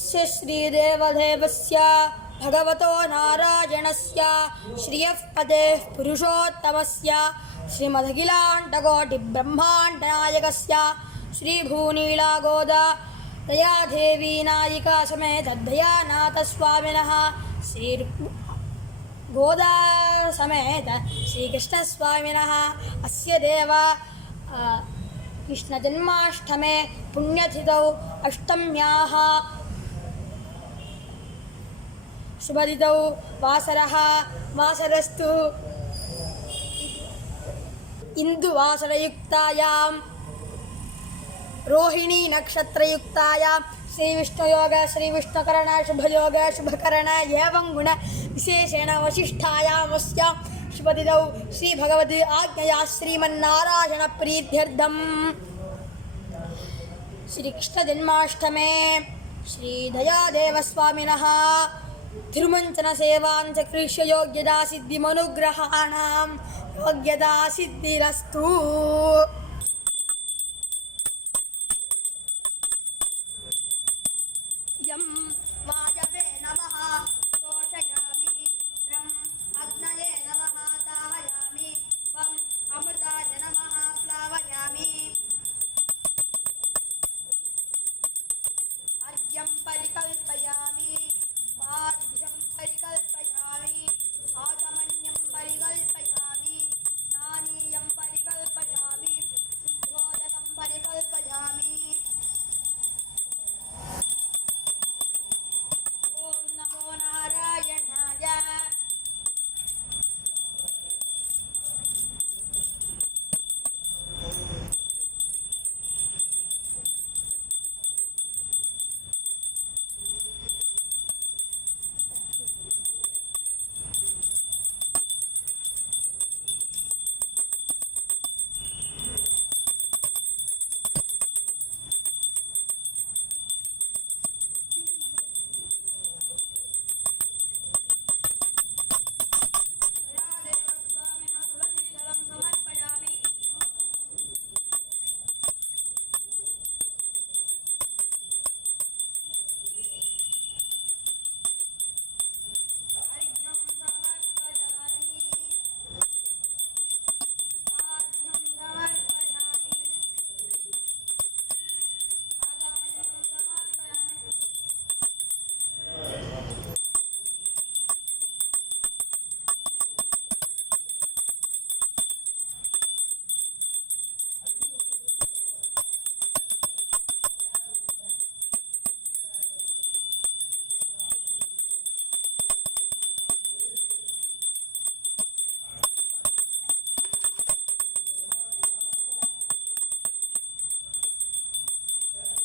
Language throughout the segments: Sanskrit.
श्रीदेवदेवस्य भगवतो नारायणस्य श्रियः पदेः पुरुषोत्तमस्य श्रीमदखिलाण्डकोटिब्रह्माण्डनायकस्य श्रीभूनीलागोदा दयादेवी नायिका समेत दयानाथस्वामिनः श्री गोदा समेत श्रीकृष्णस्वामिनः अस्य देव कृष्णजन्माष्टमे पुण्यतिथौ अष्टम्याः शुभतिथौ वासरस्तु इन्दुवासरयुक्तायां रोहिणी नक्षत्रयुक्तायां श्रीविष्णुयोग श्रीविष्णुकरण शुभयोग शुभकरण एवं गुण विशेषेण वशिष्ठायामस्यां शुभतिथौ श्रीभगवद् आज्ञया श्रीमन्नारायण प्रीत्यर्थं श्रीकृष्णजन्माष्टमे श्रीदयादेवस्वामिनः तिरुमञ्चनसेवां च कृष्य योग्यता सिद्धिमनुग्रहाणां योग्यता सिद्धिरस्तु। यं वायवे नमः तोषयामि रम् अग्नये नमः दाहयामि वम् अमृताय नमः प्लावयामि अर्घ्यं परिकल्पयामि पाद्यं परिकल्पयामि आचमन्यं परिकल्पयामि स्नानीयं परिकल्पयामि सिद्धोदकं परिकल्पयामि। ॐ नमो नारायणाय।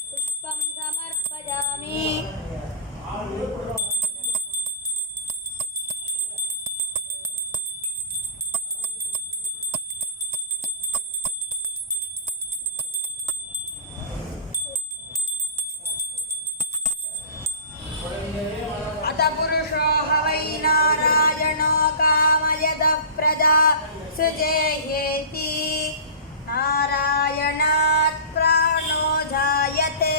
पुष्पं समर्पयामि। अत पुरुषो ह वै नारायणो कामयतः प्रजा सृजेह्येति नारायणात् प्राणो जायते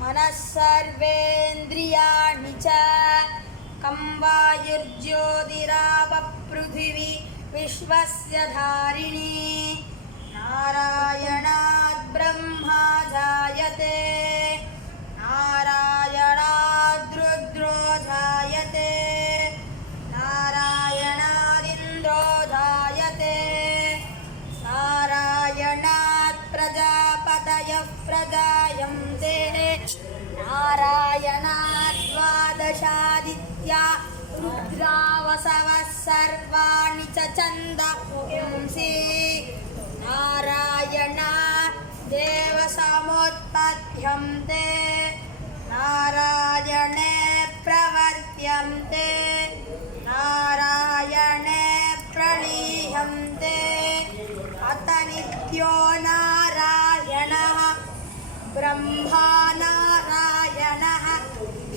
मनः सर्वेन्द्रियाणि च कं वायुर्ज्योतिरापपृथिवी विश्वस्य धारिणी नारायणात् ब्रह्मा जायते नारायणाद् रुद्रो जायते नारायणादिन्द्रो जायते नारायणात् प्रजापतयः प्रजायन्ते नारायणात् द्वादशादित्या रुद्रावसवः सर्वाणि च छन्दःपुंसि नारायणात् देवसमुत्पद्यन्ते नारायणे प्रवर्त्यन्ते नारायणे प्रणीयन्ते अत नित्यो नारायणः ब्रह्मा नारायणः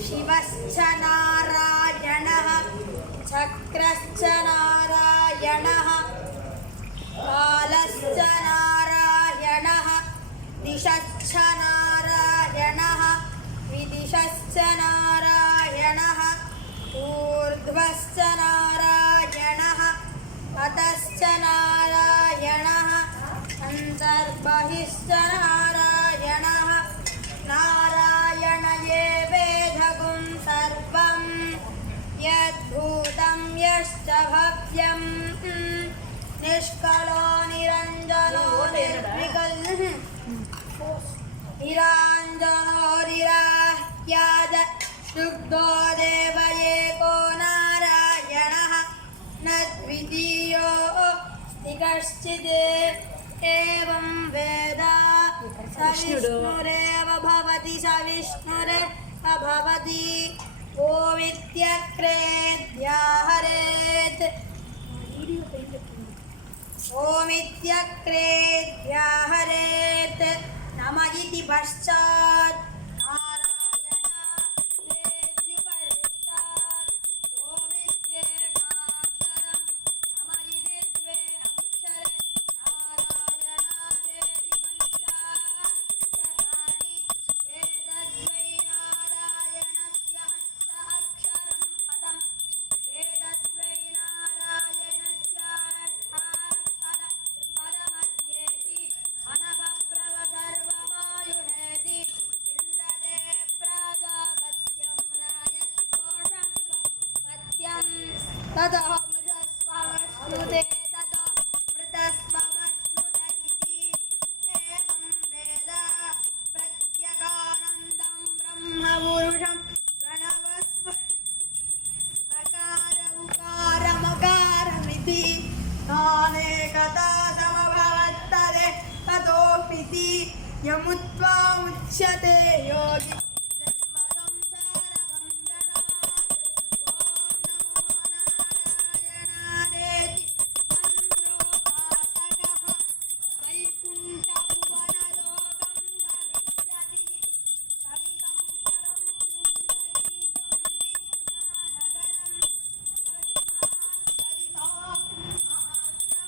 शिवश्च नारायणः चक्रश्च नारायणः कालश्च नारायणः दिशश्च नारायणः विदिशश्च अधश्च नारायणः ऊर्ध्वश्च नारायणः अधश्च नारायणः अन्तर्बहिश्च नारायणः नारायण एवेदगुं सर्वं यद्भूतं यश्च भव्यं निष्कलो निरञ्जनो निराञ्जनोरिराह्याद शुद्धो देव एको नारायणः न द्वितीयोऽस्ति कश्चित् एवं वेद सविष्णुरेव भवति सविष्णुरेव भवति ओमित्यक्रेद्याहरेत् ओमित्यक्रेद्याहरेत् नम इति पश्चात् नारायणाद्युपरिष्टात् ओमित्येकाक्षरं नम इति द्वे अक्षरे नारायणादेति पञ्चाक्षराणि एतद्वै नारायणस्य अष्टाक्षरं पदम् एतद्वै नारायणस्य पदमध्येति अनवप्रव सर्वमायुरेति इन्दते प्राजापत्यं रायस्पोषं पत्यं ततः मृतस्वमश्नुते ततो मृतस्वमश्नुत इति एवं वेद प्रत्यगानन्दं ब्रह्मपुरुषं प्रणवस्व अकार उकारमकारमिति नानेकता समभवत्तरे ततोऽपिति यमुत्वा उच्यते योगी जन्मसंसारबन्धनात् ॐ नमो नारायणादेति मन्त्रोपासकः वैकुण्ठभुवनलोकं गमिष्यति सवितं परं पुण्डरीकं विज्ञानगणं तस्मात् सवितां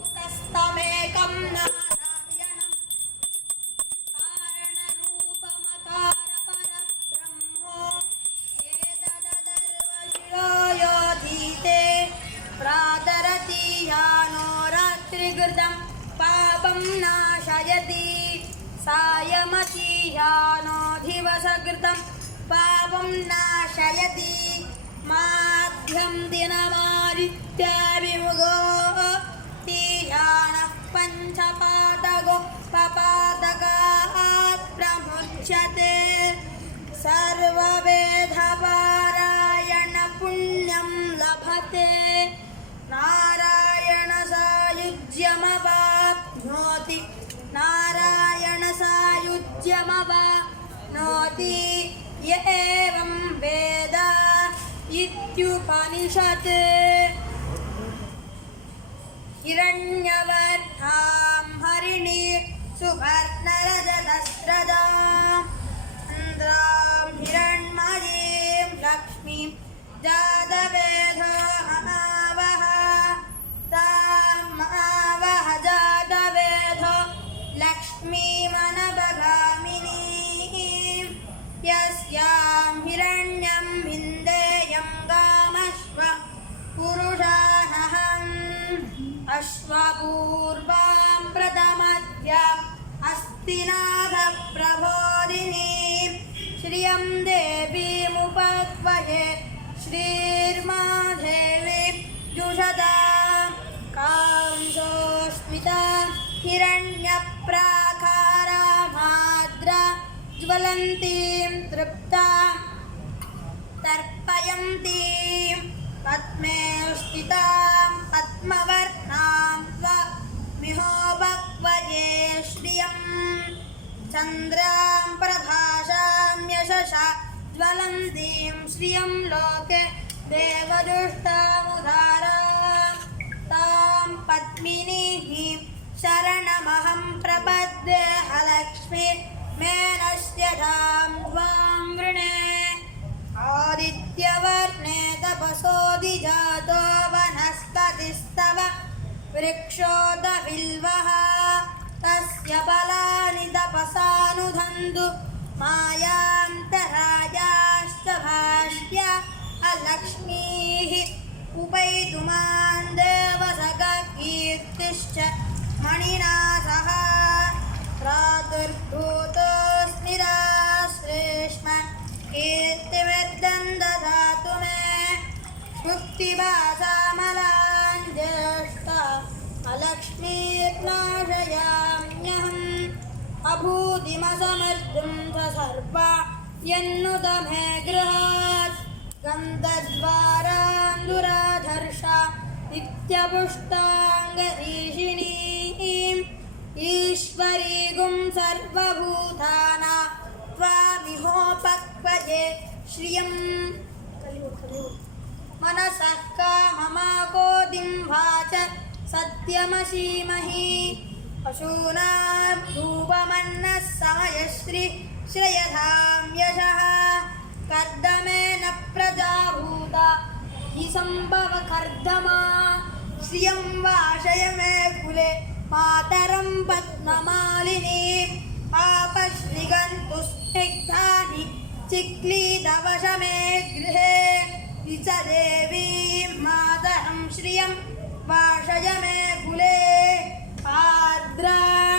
सर्वभूतस्थमेकं नारायणं कारणरूपमकारपरब्रह्मो एतददर्वशिरोयोधीते प्रातरतीयानो रात्रिकृतं पापं नाशयति सायमतीयानो दिवसकृतं पापं नाशयति माध्यं दिनमादित्याभिमुखो तीयानः पञ्चपादगो पपादगात् प्रमुच्यते सर्ववेदपारायण पुण्यं लभते नारायण सायुज्यमवाप्नोति नारायण सायुज्यमवाप्नोति य एवं वेद इत्युपनिषत् हिरण्यवर्णां हरिणी सुवर्णरजतस्रजां चन्द्रां हिरण्मयीं लक्ष्मीं जातवेदो महावः तां महावः जातवेदो लक्ष्मीमनभगामिनीं यस्यां हिरण्यं विन्देयं गामश्वं पुरुषानहम् अश्वपूर्वां प्रथमद्याम् अस्तिनाथप्रबोधिनीं श्रियं देवीमुपत्वये श्रीर्मादेवी जुषतां कांसोऽस्मितां हिरण्यप्राकारामाद्रा ज्वलन्तीं तृप्तां तर्पयन्तीं पद्मे स्थितां पद्मवर्णां त्वमिहोपक्वये श्रियं चन्द्रां प्रभासां यशसा ज्वलन्तीं श्रियं लोके देवदुष्टामुदारां तां पद्मिनीः शरणमहं प्रपद्ये हलक्ष्मी मे नश्यतां त्वां वृणे आदित्यवर्णे तपसोऽधिजातो वनस्पतिस्तव वृक्षोदविल्वः तस्य बलानि तपसानुधन्तु मायान्तरायाश्च भाष्य अलक्ष्मीः उपैतुमान् देवसखकीर्तिश्च मणिना सह प्रादुर्भूतोऽस्मिराश्रेष्म कीर्तिमिद्धं ददातु मे मुक्तिभासामलान् ज्येष्ठा अलक्ष्मीर्नाशयाम्यहम् अभूतिमसमर्जुं स सर्वा यन्नुत मे गृहात् गन्धद्वारान् दुराधर्षा नित्यपुष्टाङ्गरीषिणीम् ईश्वरीगुं सर्वभूतानां त्वामिहोपक्वये श्रियम् मनसः काममाकोदिम्भा च सत्यमसीमहि पशूनां रूपमन्नः समयश्री श्रेयधां यशः कर्दमेन प्रजाभूता हि सम्भव कर्दमा श्रियं वाशय मे कुले मातरं पद्ममालिनी आपश्निगन्तु स्निग्धानि चिक्लीदवश मे गृहे च देवीं मातरं श्रियं वाशय मे कुले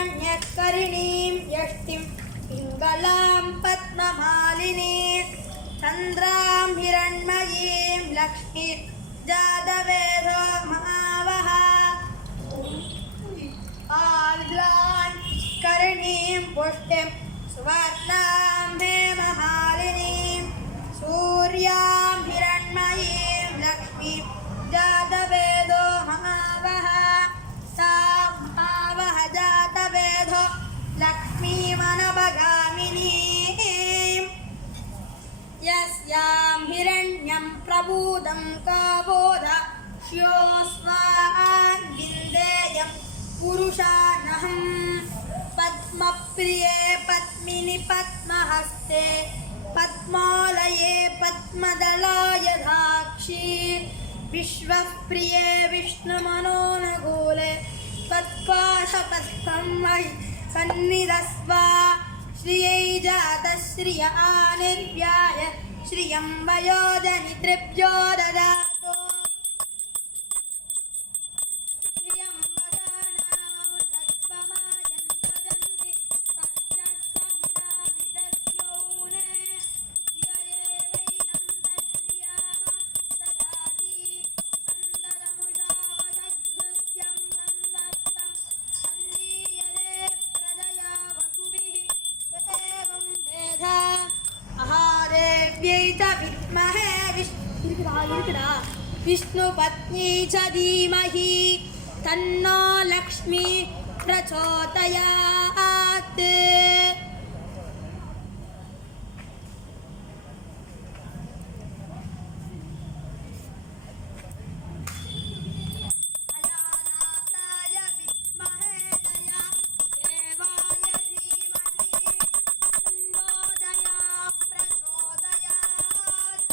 आर्द्राण्यकरिणीं यष्टिं पिङ्गलां पद्ममालिनीं चन्द्रां हिरण्मयीं लक्ष्मीं जातवेदो महावः आर्द्राण्यकरिणीं पुष्टिं सुवर्णां हेममालिनीं सूर्यां हिरण्मयीं लक्ष्मीं जातवेदो महावः सा महावः जातवेदो लक्ष्मीमनभगामिनीं यस्यां हिरण्यं प्रभूतं काबोध श्योस्मान् विन्देयं पुरुषानहं पद्मप्रिये पद्मिनि पद्महस्ते पद्मालये पद्मदलाय धाक्षी विश्वप्रिये विष्णुमनोनुकूले तत्पादपद्मं मयि सन्निधस्व श्रियै जातश्रिय आनिर्व्याय श्रियं वयोजनित्रिभ्यो ददातु श्रियं वदानामृतत्वमायं भजन्ति सत्यस्तमिदाभिदद्योने श्रियैवैनं तत्श्रियाम ददाति अन्दरमुषावदघृत्यं सन्दत्तं सन्नीयते प्रजया वसुभिः एवं वेदा आहारेभ्यै च विद्महे विष्णुपत्न्यै च धीमहि तन्नो लक्ष्मी प्रचोदयात् अयानाथाय विद्महे दया देवाय धीमहि तन्नो दया प्रचोदयात्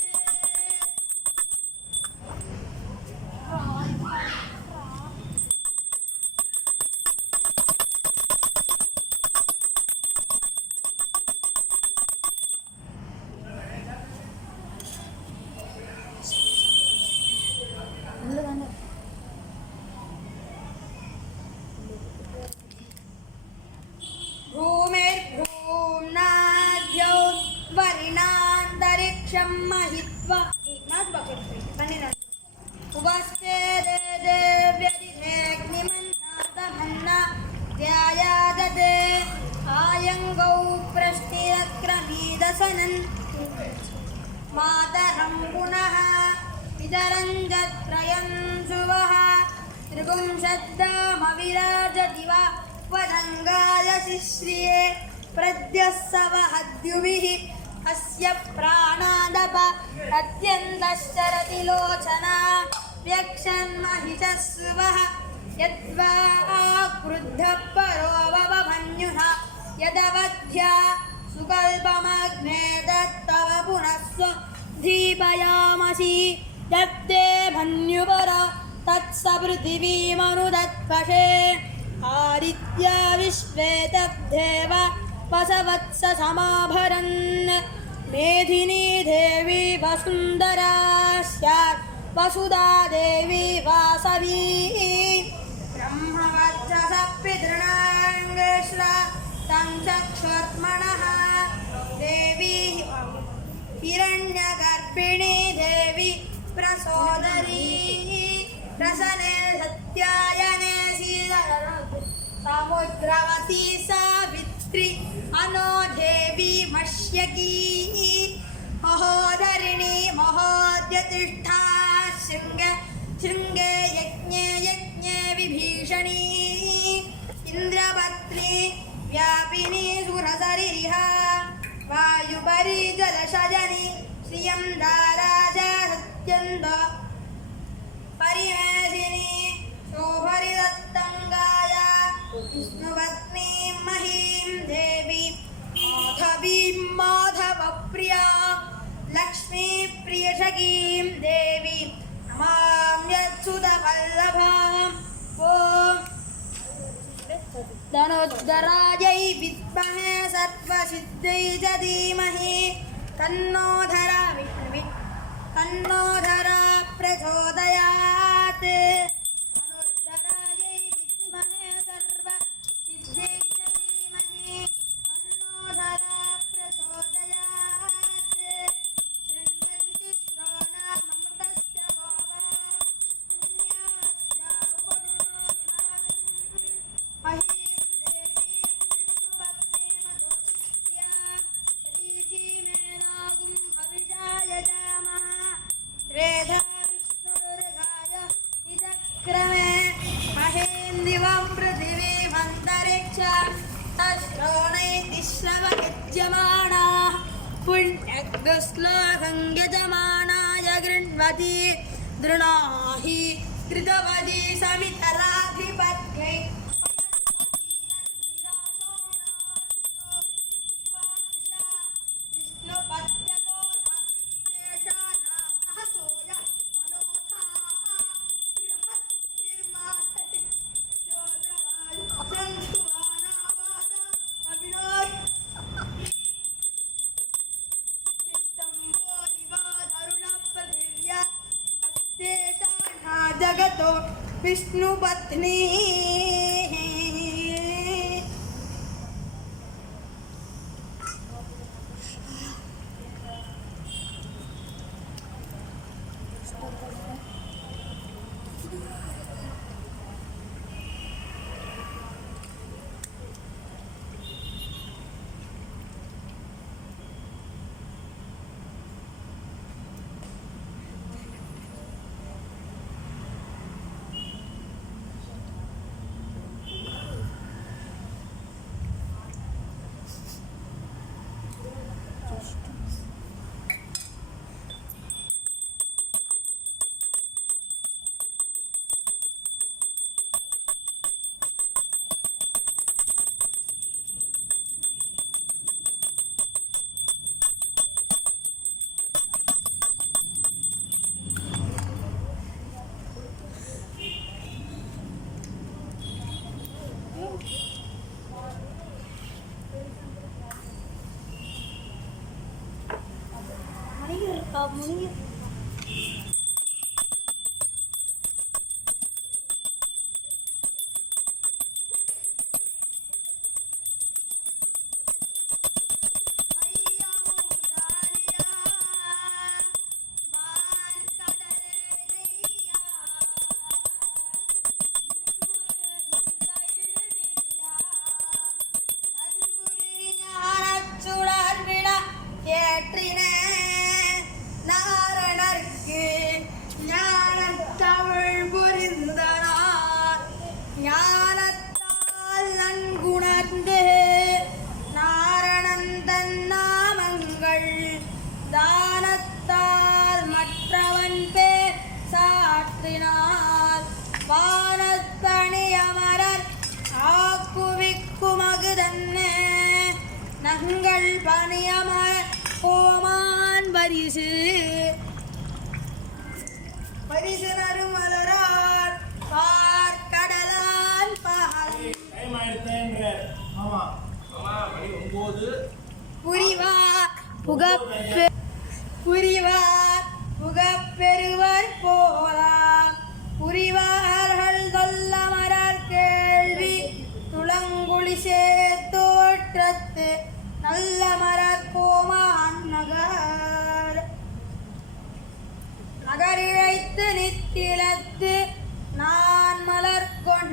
भूमिर्भूम्नाद्यौ वरिणान्तरिक्षं महित्वा उभस्ते देव्यदिधेऽग्निमन्नादमन्ना ध्यायादते आयङ्गौ प्रश्निरक्रमीदसनन् मातरं पुनः वितरञ्जत्रयं शुभः त्रिपुंशद्दामविराजति वा वदङ्गाय शिश्रिये प्रद्यस्सवहद्युभिः अस्य प्राणादप अत्यन्तश्चरति लोचना व्यक्षन्महिषस्सुवः यद्वा क्रुद्धः परो ववमन्युः यदवध्या सुकल्पमग्ने दत्तव पुनः स्व दीपयामसि दत्ते मन्युवर वत्स पृथिवीमनुदत्पशे आदित्या विश्वे तद्धेव वसवत्स समाभरन् मेधिनी देवी वसुन्धरा स्यात् वसुधा देवी वासवी ब्रह्मवर्चस पितॄणाङ्गेश्वर तं चक्षुर्मणः देवी हिरण्यगर्भिणी देवी प्रसोदरी रसने सत्यायने समुद्रवती सावित्री अनो देवी मष्यकी महोदरिणी महोद्यतिष्ठा शृङ्गे यज्ञे विभीषणी इन्द्रपत्नी व्यापिनी सुरसरिह वायुपरि जलशयनी श्रियं दाराजा सत्यन्त परिमेदिनी शोभरिदत्तङ्गाया विष्णुपत्नी महीं देवी माधवीं माधवप्रिया लक्ष्मीप्रियसखीं देवी नमाम्यच्युतवल्लभाम् ॐ धनोद्धरायै विद्महे सर्वसिद्ध्यै च धीमहि तन्नो धरा प्रचोदयात् धनोद्धरायै विद्महे सर्वसिद्ध्यै च धीमहि तन्नो धरा प्रचोदयात् शृण्वन्ति श्रवणामृतस्य भावा पुण्यास्य उपगुणो विमागम् रेधा विष्णुर्गाय निजक्रमे महेन्दिवं पृथिवीमन्तरिक्ष तश्रोणैतिश्रवयुज्यमाना पुण्यग्श्लोकं यजमानाय गृह्णवती दृणाहि कृतवती समितलाधिपत्यै जगतो विष्णुपत्नी Munir. தானத்தால் மற்றவன் பேர் சாற்றினார் வானத்தணி அமரர் ஆக்குவிக்குமகுதன்னே நங்கள் பணியமர் கோமான் பரிசு நறுமலரார்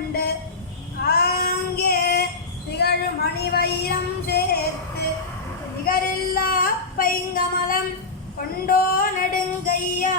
கொண்டு ஆங்கே திகழ் மணி வைரம் சேர்த்து நிகரில்லா பைங்கமலம் கொண்டோ நெடுங்கையா.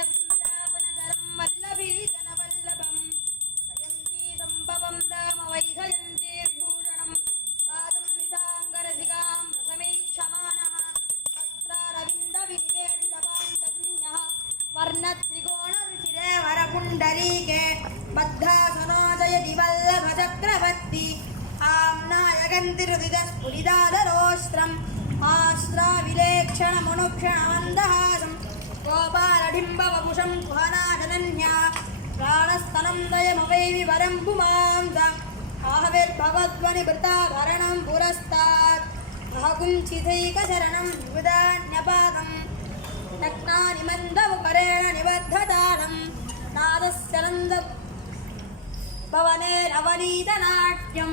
वृन्दावनधरं वल्लभीजनवल्लभं जयन्ती सम्भवं धाम वैधयन्ती विभूषणं पादं निशाङ्गरसिकां रसमीक्षमाणः वक्त्रारविन्दविनिवेशितपाञ्चजन्यः वर्णत्रिकोणरुचिरे वरपुण्डरीके बद्धासनो जयति वल्लभचक्रवर्ती आम्नायगन्तिरुदितस्फुलिदादरोस्त्रम् आस्त्राविलेक्षणमनुक्षणमन्दहासं गोपालडिम्बवपुषं कुहनाशनन्या प्राणस्तनं दयमवैवि वरं पुमांस आहविर्भवध्वनिभृताभरणं पुरस्तात् अहकुञ्चितैकशरणं विबुधान्यपादं नग्नानि मन्दमुपरेण निबद्धतालं नादस्य नन्दभवनेरवनीतनाट्यं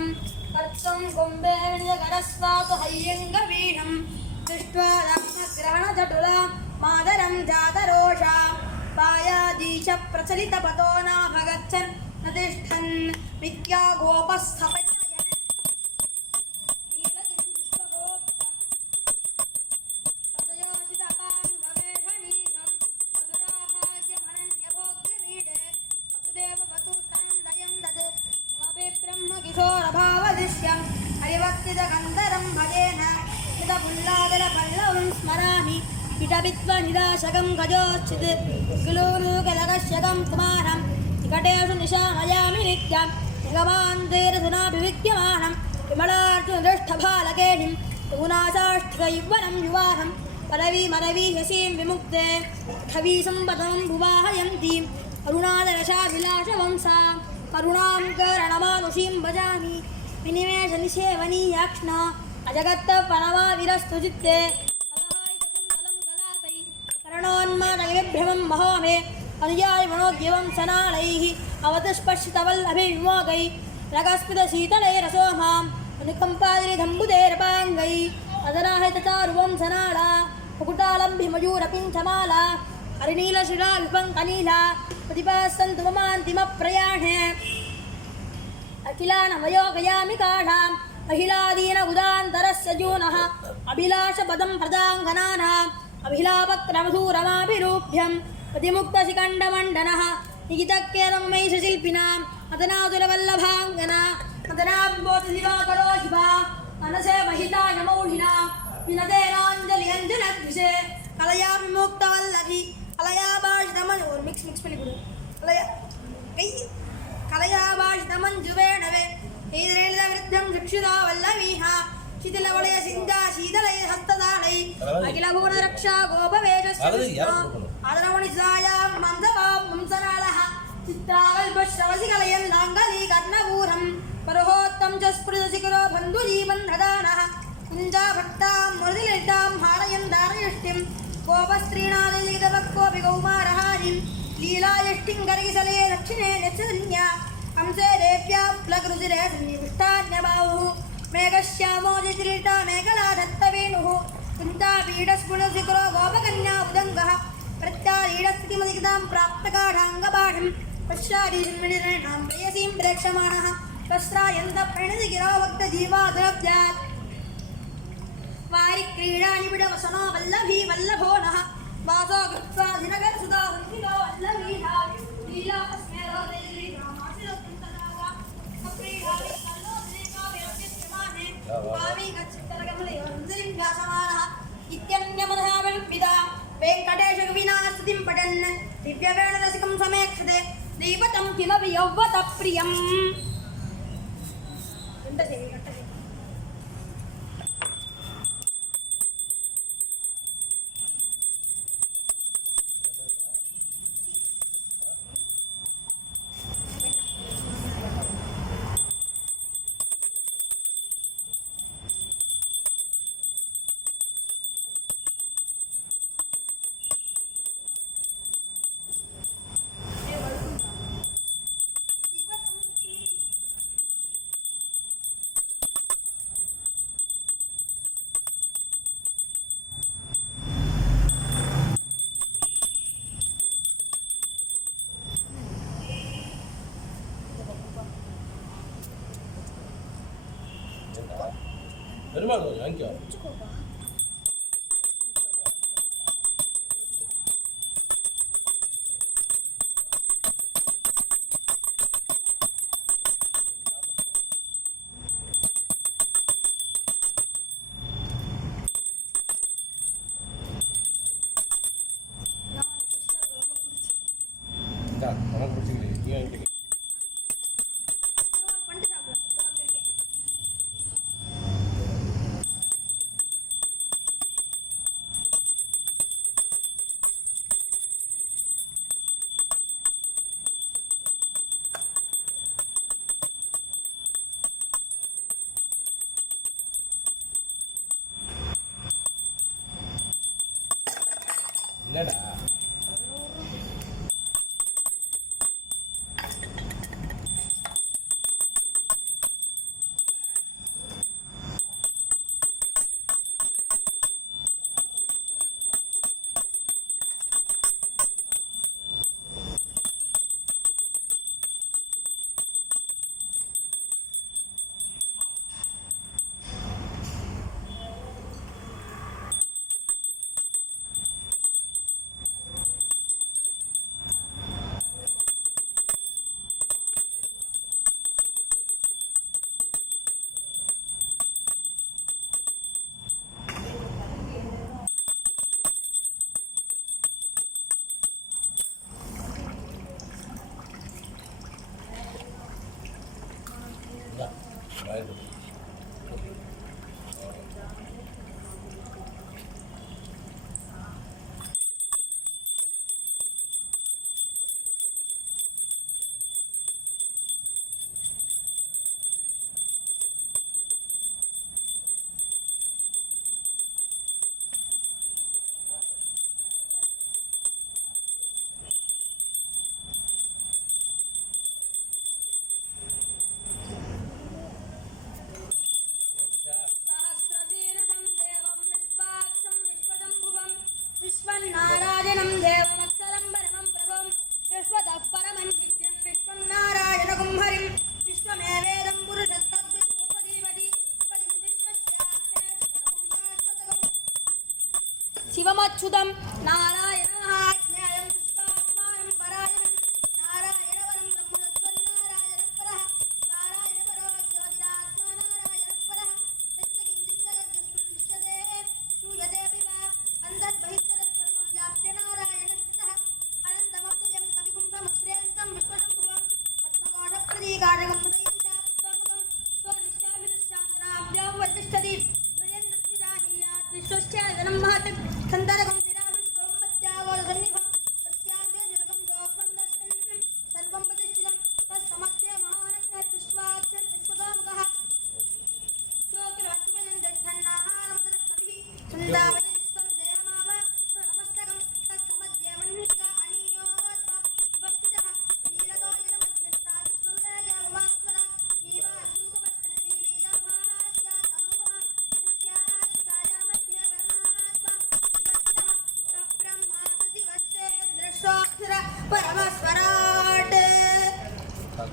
कर्तुं कुम्भेर्यकरस्वातु हय्यङ्गवीणं दृष्ट्वा रत्नग्रहणचटुला मादरं जातरोषा पायादीश प्रचलितपतो नाभगच्छन् न तिष्ठन् मिथ्या गोपस्थपयन नीलकिं विश्वगोप्त तदयोषितपाङ्गमेघनीशं मधुराभाग्यमनन्यभोग्यमीडे वसुदेववतु स्तनन्दयं दद् किमपि ब्रह्मकिशोरभावदृश्यं हरिभक्तिदगन्धरं भजेन यदपुल्लादरपल्लवं स्मरामि पिटवित्वनिराशकं गजोश्चित् किलोरुकलकश्यकं कुमारं निकटेषु निशामयामि नित्यं निगमान्तेरधुनाभिविद्यमानं विमलार्जुनदृष्टभालकेहिं यमुनासाष्टिकयौवनं युवानं पदवीमदवीहसीं विमुक्ते ठवीसम्पदं भुवाहयन्तीं करुणादरशाभिलाषवंसा करुणां करणमानुषीं भजामि विनिमेषनिषेवनीयाक्ष्णा अजगत्तपनवाविरस्तु चित्ते करणोन्मादविभ्रमं महोमे अनुयाय मनोद्यवं सनालैः अवतस्पर्शितवल्लभिर्मोगै रगस्मितशीतलैरसोमां अनुकम्पादिरिधम्बुधैरपाङ्गै अदनाहितचारुवं सनाला मुकुटालम्भिमयूरपिञ्चमाला हरिनीलशिला विपङ्कनीला प्रतिभासन्तु ममान्तिमप्रयाणे अखिलानवयोगयामि काढां महिलादीन उदान्तरस्य जूनः अभिलाषपदं प्रदाङ्गनानाम् अभिलापक्रमधूरमाभिरूप्यं प्रतिमुक्तशिखण्डमण्डनः निगितक्येदं मैषशिल्पिनाम् अतनातुलवल्लभाङ्गना अतनाम्बोधिदिवाकरो शिवा मनसे महिता नमौढिना विनतेनाञ्जलियञ्जनद्विषे कलया विमुक्तवल्लभि कलयाभाषितमन् और मिक्स பண்ணி கொடு कलयाभाषितमञ्जुवेणवे एदरेलितविरुद्धं शिक्षिता वल्लवीहा शिथिलवलय सिन्धा शीतलै हस्तदानै अखिलभुवनरक्षा गोपवेशस्य आदरवणिसायां मन्दवां मंसनालः चित्रावल्पश्रवसिकलयन् लाङ्गली कर्णपूरं परहोत्तं च स्फुटशिखरो बन्धुजीबन्धदानः कुञ्जाभट्टां मृदुलितां हारयन् दारयष्टिं गोपस्त्रीणादिलिखितवक्कोऽपि कौमारहारिं लीलायष्टिं गर्गिसले दक्षिणे नक्षधन्या हंसे देव्यां शुक्लकृतिरे सन्निविष्टाज्ञबाहुः मेघश्यामो जित्रिटा मेघलाधत्तवेणुः कुन्तापीडस्फुटशिखरो गोपकन्या उदङ्गः प्रत्यारीडस्थितिमधिगतां प्राप्तकाढाङ्गबाढं पश्चादीर्मिणिरणां प्रेयसीं प्रेक्षमाणः तस्रायन्तप्रणतिगिरो भक्तजीवादुरब्जात् वारिक्रीडानि विडवसनो वल्लभी वल्लभो नः वासो कृत्वा दिनकरसुतो हन्तिनो वल्लभीधा लीला अस्मेरो दैलीरामासिरोत्तदागा सप्रीडावि कल्लोद्रेका विरक्ष्यमाने स्वामी गच्छित्तरकमलयोर्जलिं व्यासमानः इत्यन्यमधावन्विदा वेङ्कटेशकविनास्तुतिं पठन् दिव्यवेणरसिकं समेक्षते दैवतं किमपि यौवतप्रियम् பெருமாள் வாங்கிக்கோ உனக்கு பிடிச்சிக்கிறீங்க நீ வாங்கிட்டீங்க என்னடா विश्वन्नारायणं देवमक्षरं परमं प्रभुं विश्वतः परमं नित्यं विश्वं नारायणगुं हरिं विश्वमेवेदं पुरुषस्तद्विष्णुपदीवति पदिं विश्वस्यात्मनेश्वरं शिवमच्युतं नारायणमहाज्ञायं विश्वात्मानं परायणं नारायणवरं ब्रह्मणस्वन्नारायणपरः नारायणपरो ज्योतिरात्मा नारायणपरः सत्यकिञ्चित् जगद्दृष्टते श्रूयतेऽपि वा अन्तर्बहिस्तरत्सर्वं व्याप्य नारायणस्तः अनन्तमव्ययं कविकुम्भमुत्रेन्तं विश्वशम्भुवं पद्मकोशप्रतीकारकं हृदयं चात्मकं स्वनिष्ठाभिदशान्तनाभ्यां वतिष्ठति हृदयन्दत्विदानीयात् विश्वस्यादनं महत् सन्दरकं तिराविश्वम्बत्यावोलसन्निभं तस्यान्ते जलकं जोस्पन्दस्मिन् सर्वं प्रतिष्ठितं तत्समध्ये महानग्नः विश्वाक्षर विश्वतोमुखः चोकिरवत्वजं दक्षन्नाहारमुदरकविः सन्दावय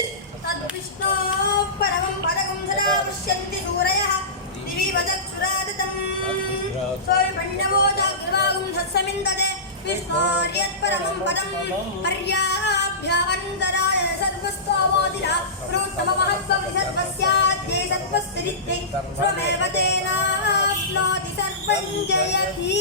तद्विष्णोः परमं पदकं सदा पश्यन्ति सूरयः दिवि वदक्षुरादतम् सोऽपण्यवो जाग्रवागुं धत्समिन्दते विष्णोर्यत्परमं पदं पर्याभ्यान्तराय सर्वस्त्वामोदिरा प्रोत्तममहत्त्वमृषद्वस्याद्ये सत्त्वस्तिरिद्धि स्वमेव तेनाप्नोति सर्वं जयति